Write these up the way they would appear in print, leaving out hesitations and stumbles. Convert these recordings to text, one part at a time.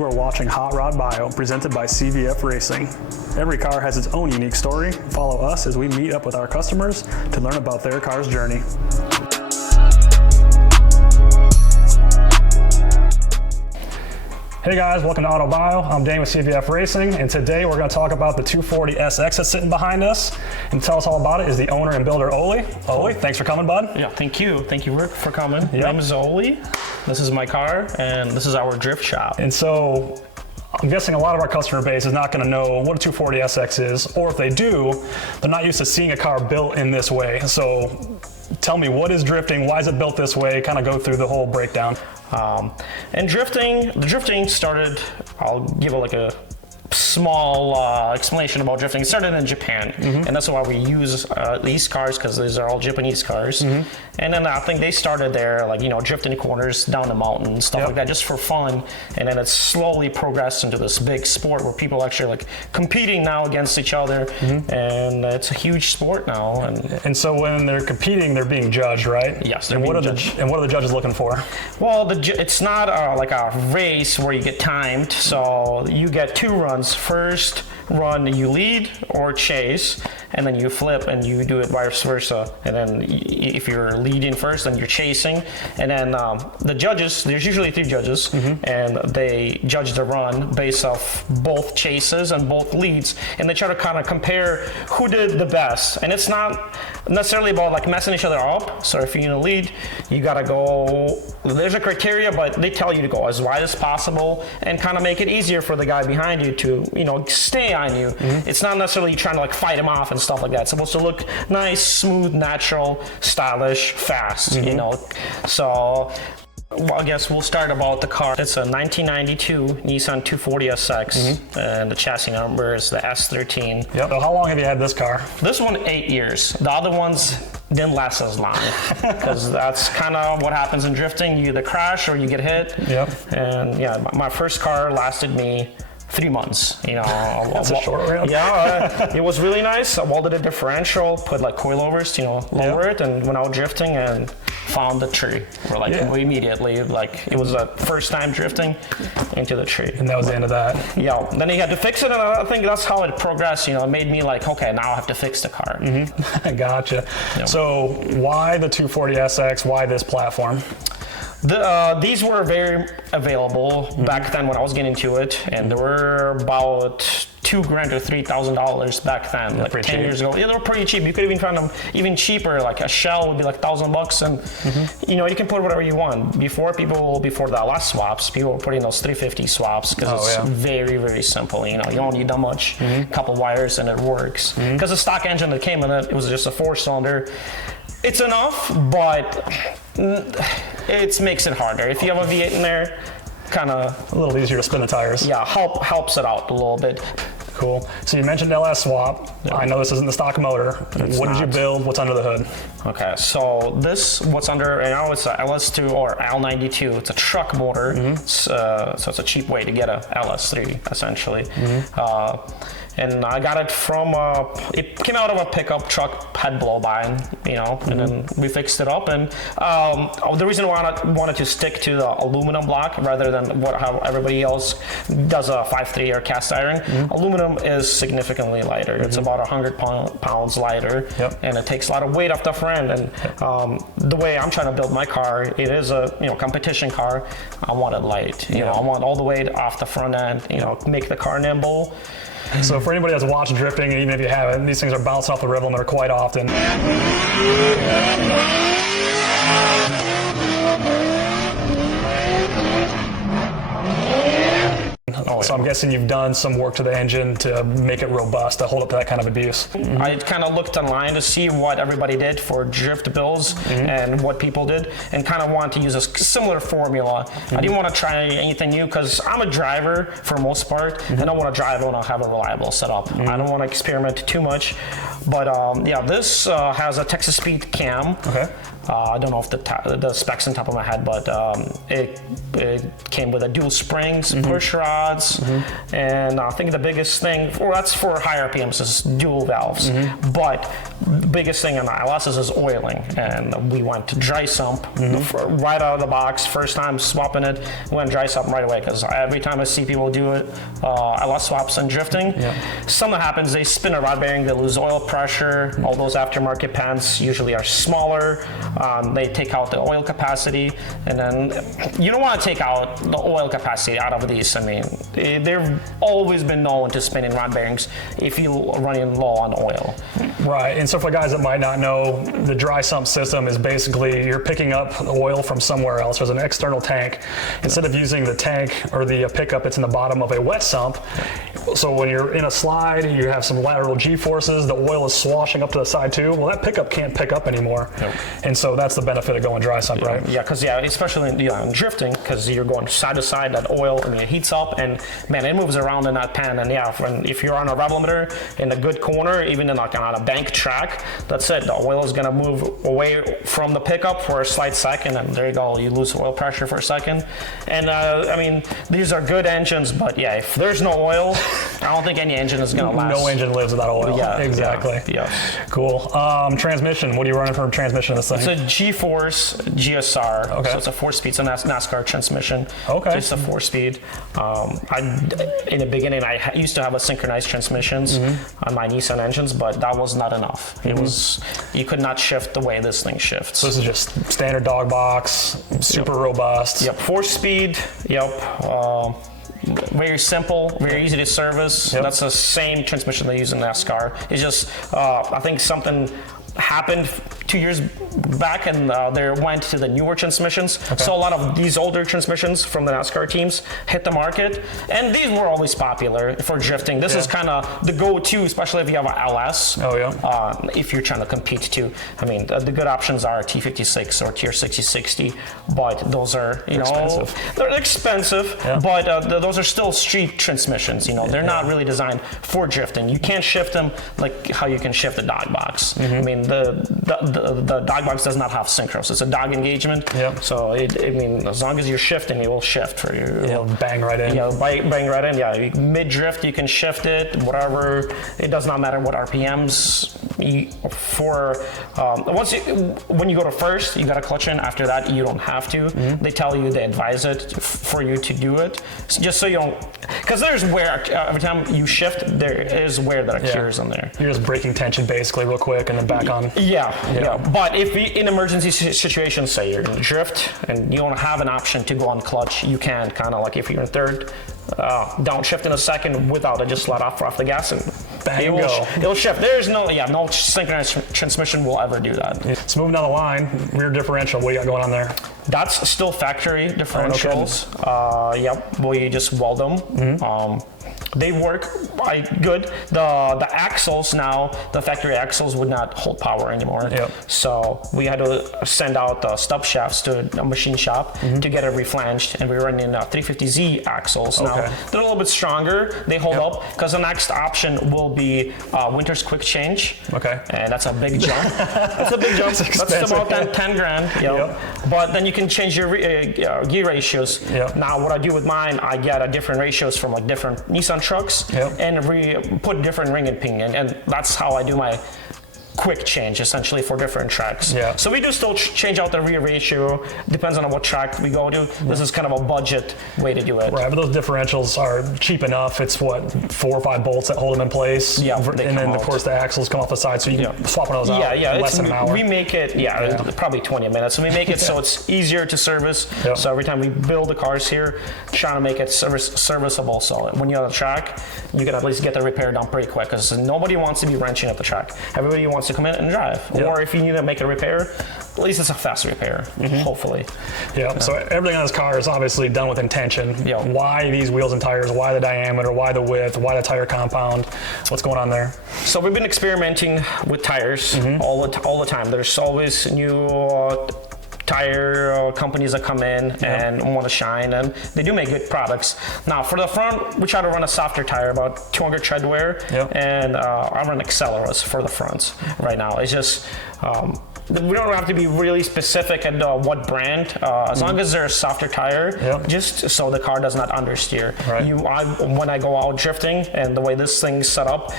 You are watching Hot Rod Bio, presented by CVF Racing. Every car has its own unique story. Follow us as we meet up with our customers to learn about their car's journey. Hey guys, welcome to Auto Bio. I'm Dane with CVF Racing, and today we're going to talk about the 240 SX that's sitting behind us. And tell us all about it is the owner and builder, Ole. Ole, thanks for coming, bud. Yeah, thank you. Thank you, Rick, for coming. Yep. My name is Ole. This is my car, and this is our drift shop. And so, I'm guessing a lot of our customer base is not going to know what a 240 SX is, or if they do, they're not used to seeing a car built in this way. So, tell me, what is drifting? Why is it built this way? Kind of go through the whole breakdown. And the drifting started, I'll give it like a small explanation about drifting. It started in Japan, and that's why we use these cars, because these are all Japanese cars. And then I think they started there, like, drifting corners down the mountain, stuff like that, just for fun. And then it's slowly progressed into this big sport where people actually like competing now against each other, and it's a huge sport now. And so when they're competing, they're being judged, right? Yes, they're being judged. And what are the judges looking for? Well, it's not like a race where you get timed. So you get two runs. First run you lead or chase, and then you flip and you do it vice versa. And then if you're leading first, then you're chasing. And then the judges, there's usually three judges, and they judge the run based off both chases and both leads, and they try to kind of compare who did the best. And it's not necessarily about like messing each other up. So if you're in a lead, you gotta go, there's a criteria, but they tell you to go as wide as possible and kind of make it easier for the guy behind you to stay on you. It's not necessarily trying to like fight him off and stuff like that. It's supposed to look nice, smooth, natural, stylish, fast, So well, I guess we'll start about the car. It's a 1992 Nissan 240 SX, and the chassis number is the S13. Yep. So how long have you had this car? This one, 8 years. The other ones didn't last as long, because that's kind of what happens in drifting. You either crash or you get hit. Yep. And yeah, my first car lasted me 3 months, That's a short round. Yeah, it was really nice. I welded a differential, put like coilovers, lower it, and went out drifting and found the tree. Immediately, it was the first time drifting into the tree. And that was the end of that. Yeah, then he had to fix it, and I think that's how it progressed. It made me like, okay, now I have to fix the car. Gotcha. Yep. So why the 240 SX? Why this platform? These were very available back then when I was getting into it, and they were about $2,000 to $3,000 back then, like 10 years ago. Yeah, they were pretty cheap. You could even find them even cheaper. Like a shell would be like $1,000, and you can put whatever you want. Before the LS swaps, people were putting those 350 swaps because it's very, very simple. You don't need that much, couple wires, and it works. Because the stock engine that came in it was just a 4-cylinder. It's enough, but it makes it harder. If you have a V8 in there, kind of a little easier to spin the tires. Yeah, helps it out a little bit. Cool. So you mentioned LS swap. Yep. I know this isn't the stock motor. What did you build? What's under the hood? Okay, so what's under right now, it's a LS2 or L92. It's a truck motor. So it's a cheap way to get a LS3 essentially. And I got it from, it came out of a pickup truck, had blow by, and then we fixed it up. And the reason why I wanted to stick to the aluminum block rather than how everybody else does a 5.3 or cast iron, aluminum is significantly lighter. It's about 100 pounds lighter, and it takes a lot of weight off the front. And the way I'm trying to build my car, it is a competition car. I want it light. I want all the weight off the front end. Make the car nimble. So for anybody that's watched drifting, and even if you haven't, these things are bouncing off the rev limiter quite often. So I'm guessing you've done some work to the engine to make it robust, to hold up to that kind of abuse. I kind of looked online to see what everybody did for drift builds and what people did, and kind of wanted to use a similar formula. I didn't want to try anything new because I'm a driver for the most part, and I want to drive when I have a reliable setup. I don't want to experiment too much. But this has a Texas Speed cam. Okay. I don't know if the specs on top of my head, but it came with a dual springs, push rods, and I think the biggest thing, that's for higher RPMs, is dual valves. But biggest thing in ILSs is oiling, and we went to dry sump right out of the box. First time swapping it, we went dry sump right away, because every time I see people do it, ILS swaps and drifting, something happens. They spin a rod bearing, they lose oil pressure. All those aftermarket pans usually are smaller. They take out the oil capacity, and then you don't want to take out the oil capacity out of these. I mean, they've always been known to spin in rod bearings if you're running low on oil. Right, and so for guys that might not know, the dry sump system is basically you're picking up oil from somewhere else. There's an external tank. Instead of using the tank or the pickup, it's in the bottom of a wet sump. So when you're in a slide, you have some lateral G-forces, the oil is swashing up to the side too. Well, that pickup can't pick up anymore. And so that's the benefit of going dry sump, right? Yeah, because especially in drifting, because you're going side to side, that oil, and it heats up, and man, it moves around in that pan. And if you're on a rev limiter in a good corner, even in like on a bank track, that's it. The oil is gonna move away from the pickup for a slight second, and there you go. You lose oil pressure for a second. And I mean, these are good engines, but if there's no oil, I don't think any engine is gonna last. No engine lives without oil. Yeah, exactly. Yeah. Cool. Transmission. What are you running for transmission in this thing? It's a G-Force GSR. Okay. So it's a 4-speed. It's a NASCAR transmission. Okay. It's a 4-speed. In the beginning, I used to have a synchronized transmissions on my Nissan engines, but that was not enough. It was, you could not shift the way this thing shifts. So this is just standard dog box, super robust. Yep. 4-speed. Yep. Very simple, very easy to service. That's the same transmission they use in NASCAR. It's just, I think something happened 2 years back, and they went to the newer transmissions. So a lot of these older transmissions from the NASCAR teams hit the market, and these were always popular for drifting. This is kind of the go-to, especially if you have an LS. If you're trying to compete too. I mean, the good options are T56 or Tier 6060, but those are expensive. They're expensive, but those are still street transmissions. They're not really designed for drifting. You can't shift them like how you can shift a dog box. I mean, the dog box does not have synchros. It's a dog engagement. So as long as you're shifting, it will shift for you. It'll bang right in. Bang right in. Mid drift, you can shift it. Whatever. It does not matter what RPMs. When you go to first, you got to clutch in. After that, you don't have to. They tell you, they advise it for you to do it, just so you don't. Because there's wear every time you shift. There is wear that occurs in there. You're just breaking tension basically real quick and then back on. But if in emergency situations, say you're in drift and you don't have an option to go on clutch, you can kind of like if you're in third, downshift in a second without it, just let off the gas and it'll shift. There's no synchronized transmission will ever do that. So moving down the line, rear differential, what do you got going on there? That's still factory differentials. We just weld them. They work good. The axles now, the factory axles would not hold power anymore. So we had to send out the stub shafts to a machine shop to get it reflanged, and we're running 350Z axles now. They're a little bit stronger. They hold up, because the next option will be winter's quick change. And that's a big jump. That's a big jump. That's about 10 grand. But then you can change your gear ratios. Now what I do with mine, I get different ratios from like different Nissan trucks and put different ring and pinion, and that's how I do my quick change essentially for different tracks. So we do still change out the rear ratio, depends on what track we go to. This is kind of a budget way to do it. Right, but those differentials are cheap enough. It's 4 or 5 bolts that hold them in place. And then of course the axles come off the side, so you can swap those out less than an hour. We make it, probably 20 minutes. So we make it so it's easier to service. So every time we build the cars here, trying to make it serviceable. So when you're on the track, you can at least get the repair done pretty quick, because nobody wants to be wrenching at the track. Everybody wants to come in and drive. Or if you need to make a repair, at least it's a fast repair, hopefully. So everything on this car is obviously done with intention. Why these wheels and tires? Why the diameter? Why the width? Why the tire compound? What's going on there? So we've been experimenting with tires all the time. There's always new tire companies that come in and want to shine, and they do make good products. Now for the front, we try to run a softer tire, about 200 tread wear, and I run Acceleras for the fronts right now. It's just we don't have to be really specific at what brand, as long as they're a softer tire, just so the car does not understeer. When I go out drifting, and the way this thing's set up,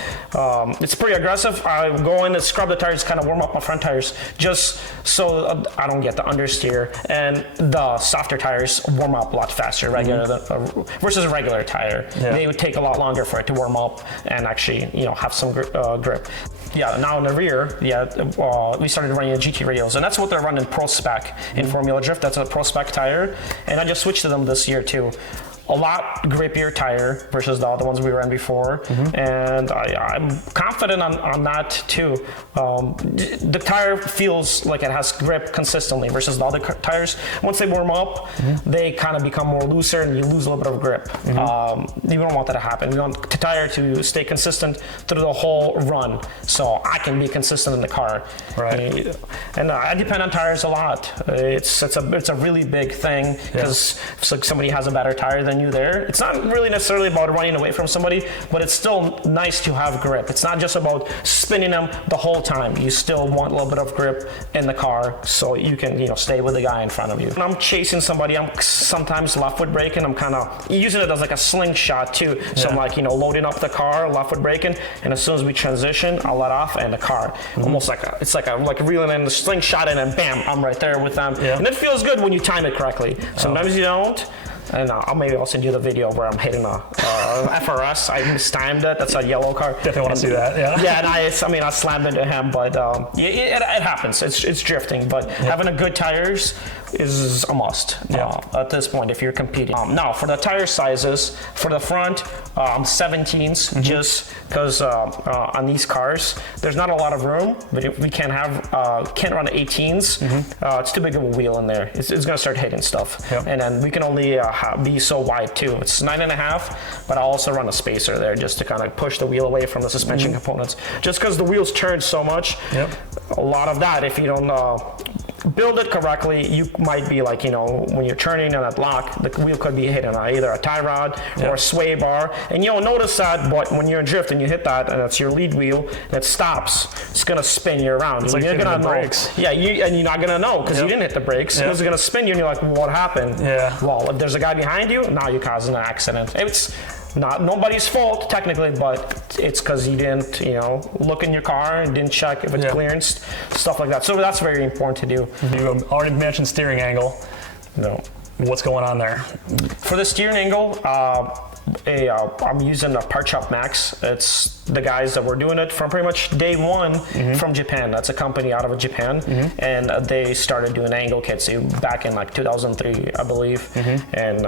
it's pretty aggressive. I go in and scrub the tires, kind of warm up my front tires, just so I don't get the understeer. And the softer tires warm up a lot faster, versus a regular tire. They would take a lot longer for it to warm up and actually, have some grip. Now in the rear, we started running the GT radials, and that's what they're running Pro Spec in Formula Drift. That's a Pro Spec tire, and I just switched to them this year too. A lot grippier tire versus the other ones we ran before, and I'm confident on that too. The tire feels like it has grip consistently versus the other tires. Once they warm up, they kind of become more looser and you lose a little bit of grip. You don't want that to happen. We want the tire to stay consistent through the whole run, so I can be consistent in the car. And I depend on tires a lot. It's a really big thing, because if somebody has a better tire than you there, it's not really necessarily about running away from somebody, but it's still nice to have grip. It's not just about spinning them the whole time. You still want a little bit of grip in the car so you can stay with the guy in front of you. When I'm chasing somebody, I'm sometimes left foot braking. I'm kind of using it as like a slingshot too. So I'm like loading up the car, left foot braking, and as soon as we transition, I'll let off and the car almost it's like reeling in the slingshot, and then bam, I'm right there with them. And it feels good when you time it correctly. Sometimes you don't. And maybe I'll send you the video where I'm hitting a FRS. I mistimed it. That's a yellow car. Definitely want to see that. And I slammed into him, but it happens. It's drifting, but having a good tires is a must at this point if you're competing. Now for the tire sizes, for the front, 17s, just because on these cars there's not a lot of room, but if we can't run 18s. It's too big of a wheel in there. It's going to start hitting stuff, and then we can only be so wide too. It's 9.5, but I'll also run a spacer there just to kind of push the wheel away from the suspension components. Just because the wheels turn so much, a lot of that, if you don't build it correctly, you might be like, when you're turning in that lock, the wheel could be hitting either a tie rod or a sway bar, and you don't notice that, but when you're in drift and you hit that, and it's your lead wheel, and it stops, it's gonna spin you around. It's like you're gonna the brakes. and you're not gonna know because you didn't hit the brakes. It's gonna spin you, and you're like, what happened? Well, if there's a guy behind you, now you're causing an accident. It's not nobody's fault technically, but it's because you didn't, look in your car and didn't check if it's clearanced, stuff like that. So that's very important to do. You already mentioned steering angle. What's going on there? For the steering angle, I'm using a Part Shop Max. It's the guys that were doing it from pretty much day one from Japan. That's a company out of Japan, and they started doing angle kits back in like 2003, I believe, and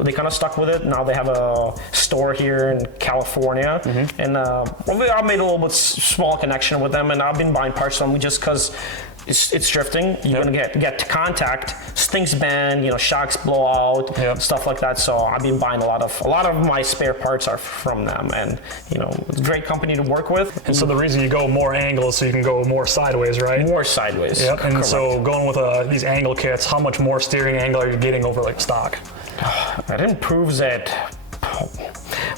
they kind of stuck with it. Now they have a store here in California, and I made a little bit small connection with them, and I've been buying parts from them just because it's drifting. You're gonna get to contact, things bend, shocks blow out, stuff like that. So I've been buying a lot of my spare parts are from them, and it's a great company to work with. And so the reason you go more angles, so you can go more sideways, right? More sideways. And correct. So going with these angle kits, how much more steering angle are you getting over like stock? It improves it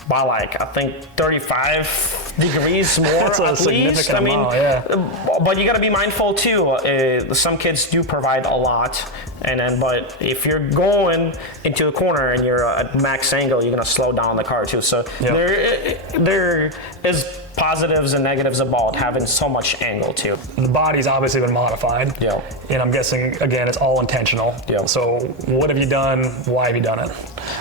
by like, I think 35 degrees more. That's a at least. significant amount, but you got to be mindful too. Some kits do provide a lot, but if you're going into a corner and you're at max angle, you're gonna slow down the car too. So there is positives and negatives about having so much angle too. The body's obviously been modified. And I'm guessing again it's all intentional. So what have you done? Why have you done it?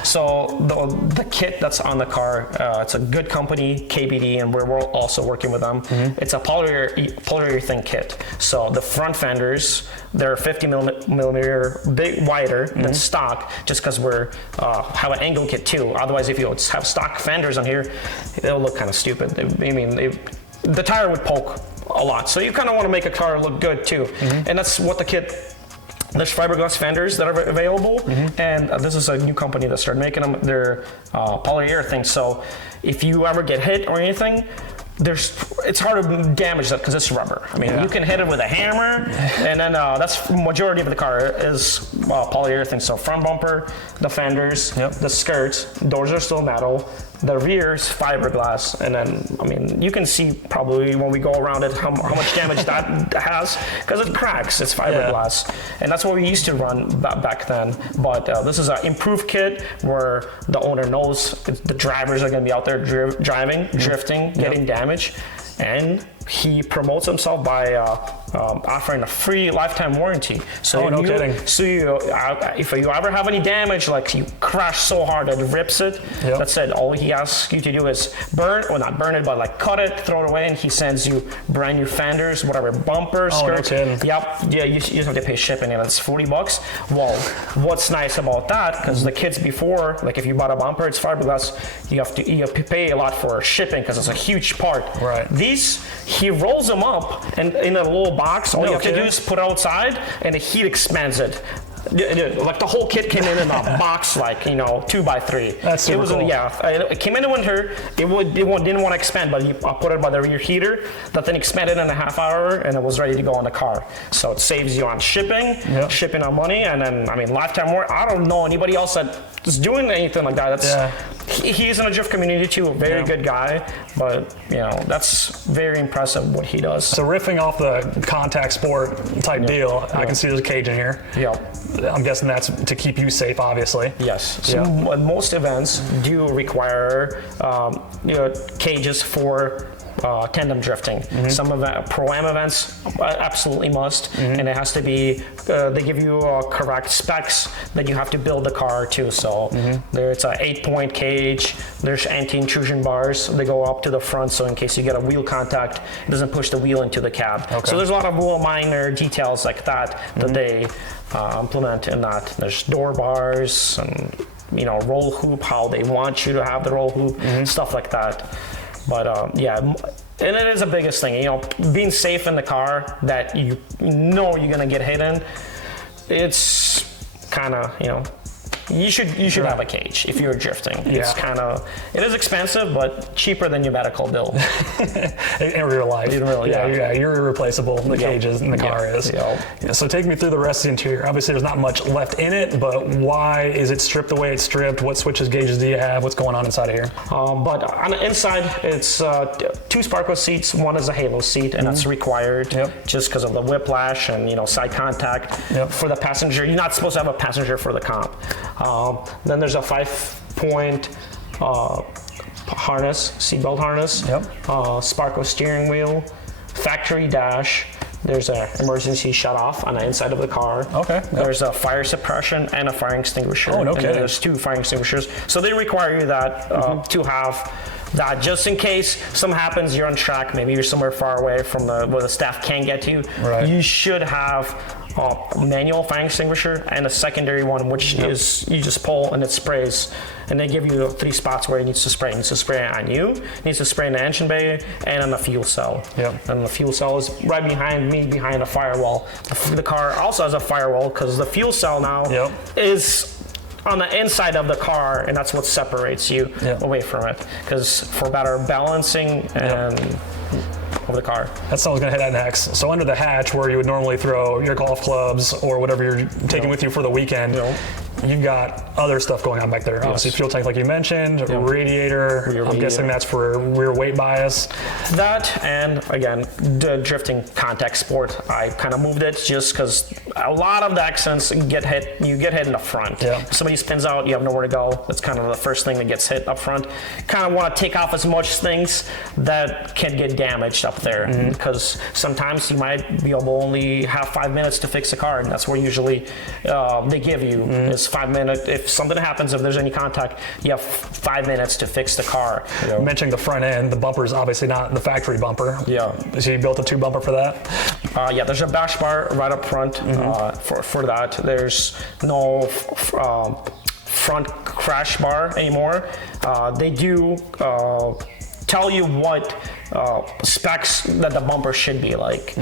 So the kit that's on the car, it's a good company, KBD, and we're also working with them. It's a polyurethane kit. So the front fenders, they're 50 millimeter bit wider than stock, just because we're have an angle kit too. Otherwise, if you have stock fenders on here, they'll look kind of stupid. The tire would poke a lot. So you kind of want to make a car look good too. And that's what the kit. There's fiberglass fenders that are available, and this is a new company that started making them. They're polyurethane, so if you ever get hit or anything, it's hard to damage that because it's rubber. You can hit it with a hammer, and then that's majority of the car is polyurethane. So front bumper, the fenders, the skirts, doors are still metal. The rear is fiberglass, and then, I mean, you can see probably when we go around it how much damage that has, because it cracks, it's fiberglass. And that's what we used to run back then. But this is an improved kit where the owner knows the drivers are going to be out there driving, drifting, getting damage. And he promotes himself by offering a free lifetime warranty. So if you ever have any damage, like you crash so hard that it rips it, that's it. All he asks you to do is not burn it, but like cut it, throw it away, and he sends you brand new fenders, whatever, bumpers, skirts. You just have to pay shipping, and it's $40. Well, what's nice about that, because the kits before, like if you bought a bumper, it's fiberglass, you have to pay a lot for shipping because it's a huge part. Right. These, he rolls them up and in a little box. All you have to do is put it outside, and the heat expands it. Like the whole kit came in a box, like 2x3. That's super cool. It came in the winter. It didn't want to expand, but I put it by the rear heater. That then expanded in a half hour, and it was ready to go on the car. So it saves you on shipping on money, and then lifetime warranty. I don't know anybody else that is doing anything like that. He's in the drift community too, a very good guy, but that's very impressive what he does. So riffing off the contact sport type deal, I can see there's a cage in here. I'm guessing that's to keep you safe, obviously. Yes. So most events do require cages for tandem drifting. Some ProAm events absolutely must, and it has to be, they give you correct specs that you have to build the car to. So there's an 8-point cage, there's anti-intrusion bars, they go up to the front, so in case you get a wheel contact, it doesn't push the wheel into the cab. So there's a lot of little minor details like that that they implement in that. There's door bars and roll hoop, how they want you to have the roll hoop, stuff like that. But and it is the biggest thing, being safe in the car that you know you're gonna get hit in. It's kind of, you should have a cage if you're drifting. It's it is expensive, but cheaper than your medical bill. In real life. You're irreplaceable. The cages in the car is. So take me through the rest of the interior. Obviously, there's not much left in it, but why is it stripped the way it's stripped? What switches, gauges do you have? What's going on inside of here? But on the inside, it's 2 Sparko seats. One is a Halo seat, and that's required just because of the whiplash and side contact for the passenger. You're not supposed to have a passenger for the comp. Then there's a 5-point harness, seatbelt harness, Sparko steering wheel, factory dash. There's an emergency shut-off on the inside of the car. There's a fire suppression and a fire extinguisher. And then there's 2 fire extinguishers. So they require you that to have that just in case something happens, you're on track, maybe you're somewhere far away from where the staff can't get to. You should have a manual fire extinguisher and a secondary one, which is you just pull and it sprays. And they give you 3 spots where it needs to spray. It needs to spray on you, it needs to spray in the engine bay, and on the fuel cell. And the fuel cell is right behind me, behind a firewall. The car also has a firewall because the fuel cell now is on the inside of the car, and that's what separates you away from it. Because for better balancing and of the car. That's what I was going to hit at next. So under the hatch where you would normally throw your golf clubs or whatever you're taking with you for the weekend, you've got other stuff going on back there. Obviously fuel tank like you mentioned, radiator, I'm guessing that's for rear weight bias. That, and again, the drifting contact sport, I kind of moved it just because a lot of the accents you get hit in the front. If somebody spins out, you have nowhere to go. That's kind of the first thing that gets hit up front. Kind of want to take off as much things that can get damaged up there, because sometimes you might be able to only have 5 minutes to fix a car, and that's where usually they give you is 5 minutes. If something happens, if there's any contact, you have 5 minutes to fix the car. Mentioning the front end, the bumper is obviously not the factory bumper. So you built a 2 bumper for that? There's a bash bar right up front for that. There's no front crash bar anymore. They do tell you what specs that the bumper should be like.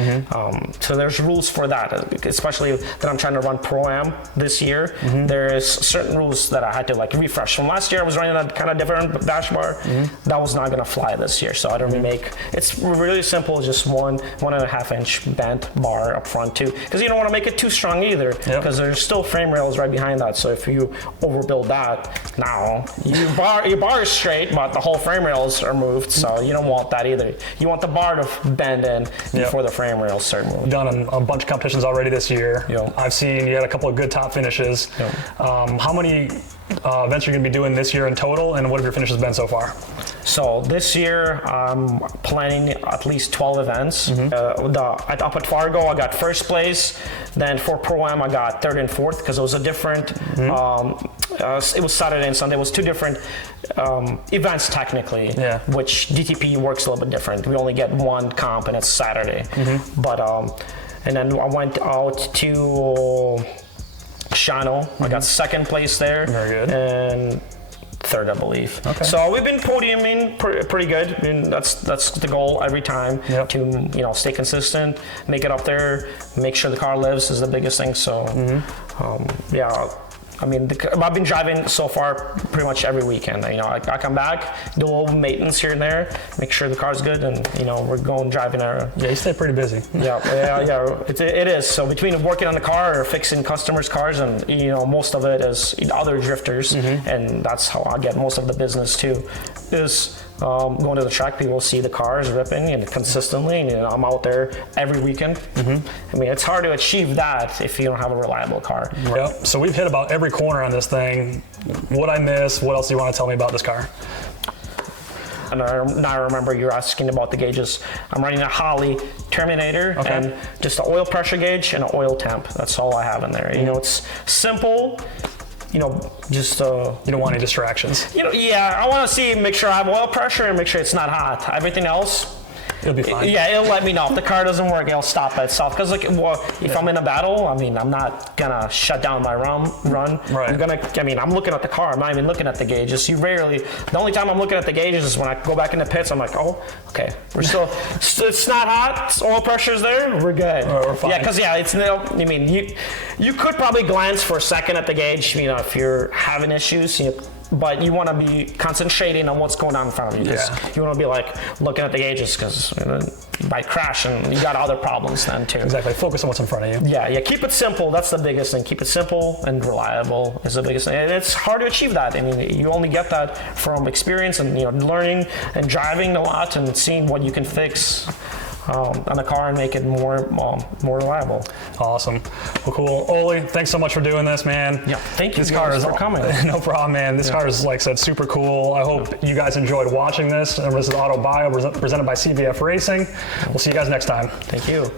So there's rules for that, especially that I'm trying to run Pro-Am this year. There's certain rules that I had to like refresh. From last year I was running a kind of different dash bar. That was not gonna fly this year, so I don't make, it's really simple, just 1.5 inch bent bar up front too, because you don't want to make it too strong either, because there's still frame rails right behind that. So if you overbuild that, now your bar is straight, but the whole frame rails are moved, so you don't want that either. You want the bar to bend in before the frame rails start moving. Done a bunch of competitions already this year. I've seen you had a couple of good top finishes. How many events are you going to be doing this year in total, and what have your finishes been so far? So this year I'm planning at least 12 events. Up at Fargo I got first place, then for Pro-Am I got third and fourth, because it was a different, it was Saturday and Sunday, it was two different events technically, which DTP works a little bit different. We only get one comp and it's Saturday. But and then I went out to Shano. I got second place there. Very good. And third, I believe. So we've been podiuming pretty good. I mean, that's the goal every time, to stay consistent, make it up there, make sure the car lives is the biggest thing. So I mean, I've been driving so far pretty much every weekend. I come back, do a little maintenance here and there, make sure the car's good, and we're going driving. You stay pretty busy. It is. So between working on the car or fixing customers' cars, and most of it is other drifters, and that's how I get most of the business too. Is going to the track, people see the cars ripping and consistently, and I'm out there every weekend. I mean, it's hard to achieve that if you don't have a reliable car. So we've hit about every corner on this thing. What I missed? What else do you want to tell me about this car? And now I remember you're asking about the gauges. I'm running a Holley Terminator and just an oil pressure gauge and an oil temp. That's all I have in there. It's simple. Just you don't want any distractions. I want to make sure I have oil pressure and make sure it's not hot. Everything else, it'll be fine. It'll let me know if the car doesn't work. It'll stop by itself. Because if I'm in a battle, I mean, I'm not gonna shut down my run. Right. I'm looking at the car. I'm not even looking at the gauges. The only time I'm looking at the gauges is when I go back in the pits. I'm like, oh, okay, we're still, it's not hot. Oil pressure's there. We're good. We're fine. It's. I mean, you could probably glance for a second at the gauge. If you're having issues. But you want to be concentrating on what's going on in front of you. You want to be looking at the gauges, because you might crash and you got other problems then too. Exactly. Focus on what's in front of you. Keep it simple. That's the biggest thing. Keep it simple and reliable is the biggest thing. And it's hard to achieve that. I mean, you only get that from experience and learning and driving a lot and seeing what you can fix on the car and make it more reliable. Awesome. Well, cool. Ole, thanks so much for doing this, man. Thank you for coming. No problem, man. This car is, like I said, super cool. I hope you guys enjoyed watching this. This is Auto Bio presented by CVF Racing. We'll see you guys next time. Thank you.